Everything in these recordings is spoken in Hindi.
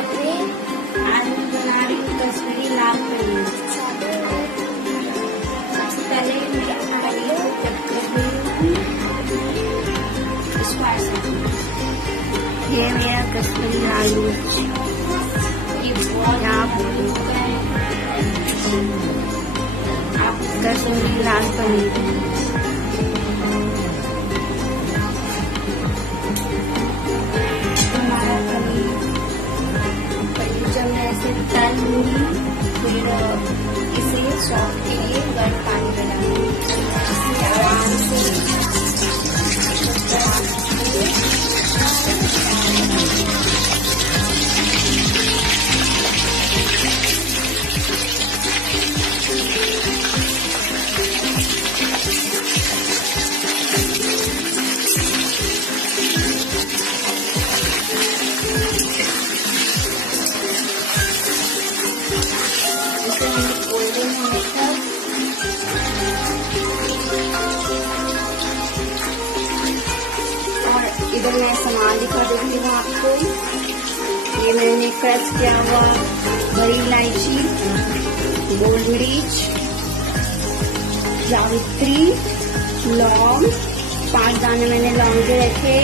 गायत्री। आज मैं बना रही हूँ कश्मीरी लाल पनीर। सबसे पहले मैं बना रही हूँ इसको ऐसे। ये मेरा कश्मीरी लाल मिर्च, ये आप कश्मीरी लाल पनीर। जब मैं ऐसे तल लूंगी फिर इसे सॉफ्ट के लिए गर्म पानी में डालूंगी, जिससे आराम से इधर मैं सामान दिखा देती हूँ आपको। ये मैंने क्रश किया हुआ बड़ी इलायची, गोल मिर्च, जावित्री, लौंग, 5 दाने मैंने लौंग के रखे,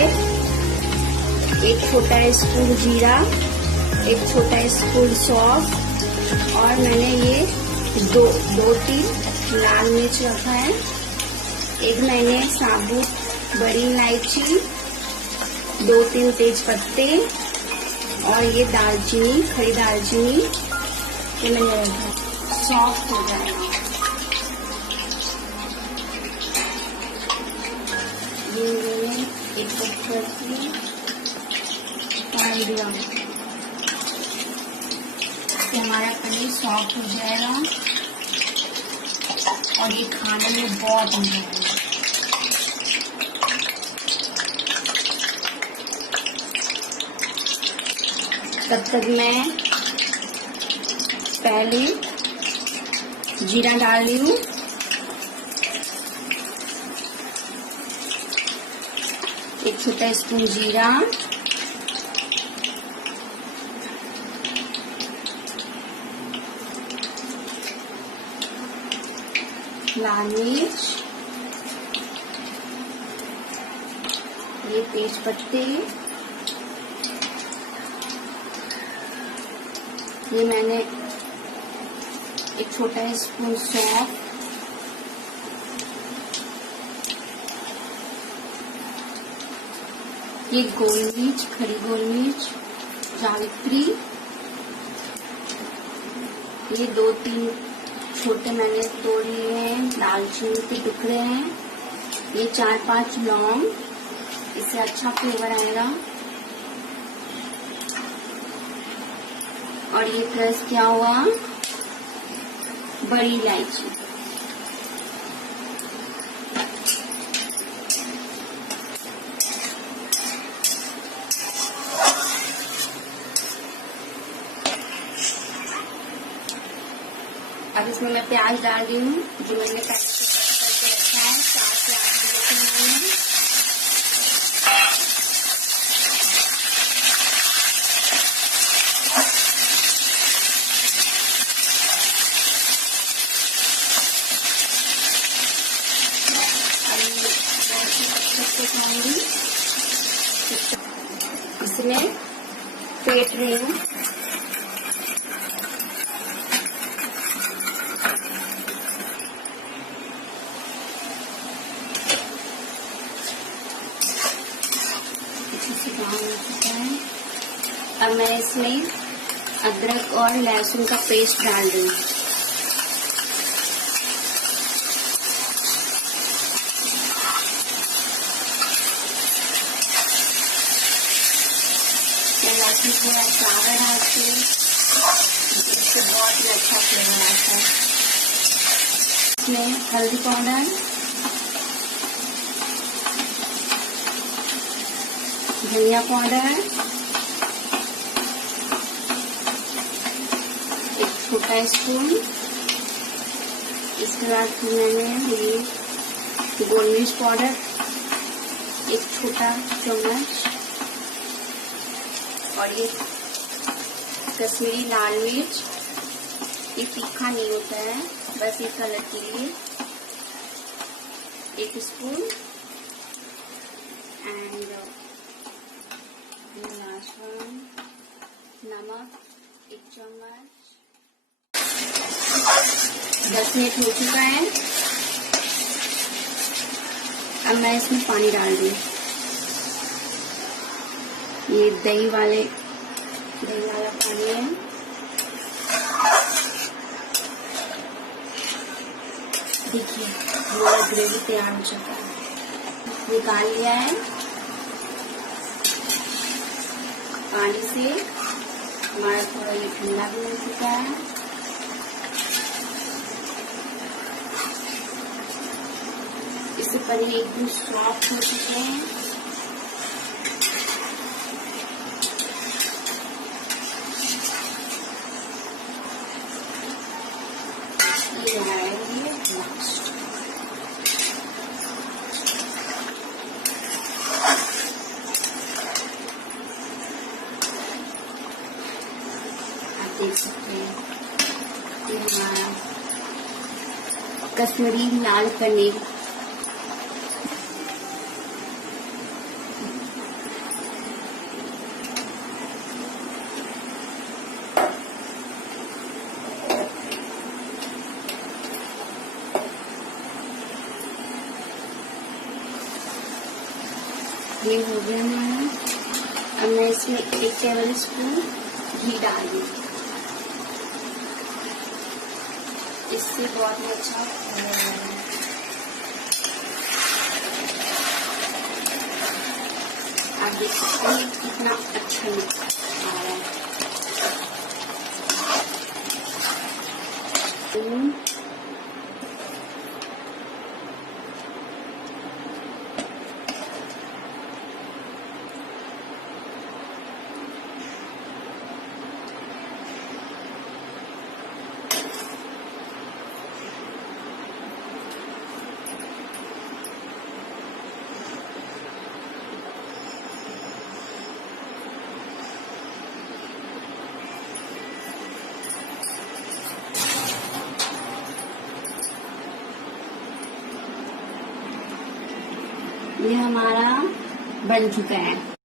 1 छोटा स्पून जीरा, 1 छोटा स्पून सौंफ, और मैंने ये दो 3 लाल मिर्च रखा है, 1 मैंने साबुत बड़ी इलायची, 2-3 तेज पत्ते, और ये दालचीनी, खड़ी दालचीनी, ये मैंने रखा सॉफ्ट हो जाएगा। ये मैंने 1 कप पानी दिया, तो हमारा पनीर सॉफ्ट हो जाएगा और ये खाने में बहुत मजा आएगा। तब तक मैं पहले जीरा डाल रही हूँ, एक छोटा स्पून जीरा, लाल मिर्च, ये तेज पत्ते, ये मैंने 1 छोटा स्पून सौंफ, ये गोल मिर्च, खड़ी गोल मिर्च, जावित्री, ये 2-3 छोटे मैंने तोड़ लिए हैं दालचीनी के टुकड़े हैं, ये 4-5 लौंग, इससे अच्छा फ्लेवर आएगा, और ये क्रश किया हुआ बड़ी इलायची। अब इसमें मैं प्याज डाल रही हूँ, जो मैंने पहले से कट करके रखा है, 4 प्याज रखे मैंने। इसमें फेंट रही हूँ, अब मैं इसमें अदरक और लहसुन का पेस्ट डाल दूँ। लहसुन थोड़ा ज़्यादा डालती हूँ, इससे बहुत ही अच्छा फ्लेवर आता है। इसमें हल्दी पाउडर, धनिया पाउडर, 1 छोटा स्पून, इसके बाद मैंने ये गोल मिर्च पाउडर 1 छोटा चम्मच, और ये कश्मीरी लाल मिर्च, ये तीखा नहीं होता है, बस ये कलर के लिए 1 स्पून। एंड लास्ट वन, नमक 1 चम्मच। 10 मिनट हो चुका है। अब मैं इसमें पानी डाल दूँ। ये दही वाला पानी है। देखिए हमारा ग्रेवी तैयार हो चुका है। निकाल लिया है पानी से। हमारा थोड़ा ये ठंडा भी हो चुका है। इससे पनीर एकदम सॉफ्ट हो चुके हैं। देख सकते हैं ये हमारा कश्मीरी लाल पनीर। ये हो गया हमारा। अब मैं इसमें 1 टेबल स्पून घी डाल दूँ। इससे बहुत ही अच्छा आप देख सकते हैं कितना अच्छा आ रहा है। ये हमारा बन चुका है।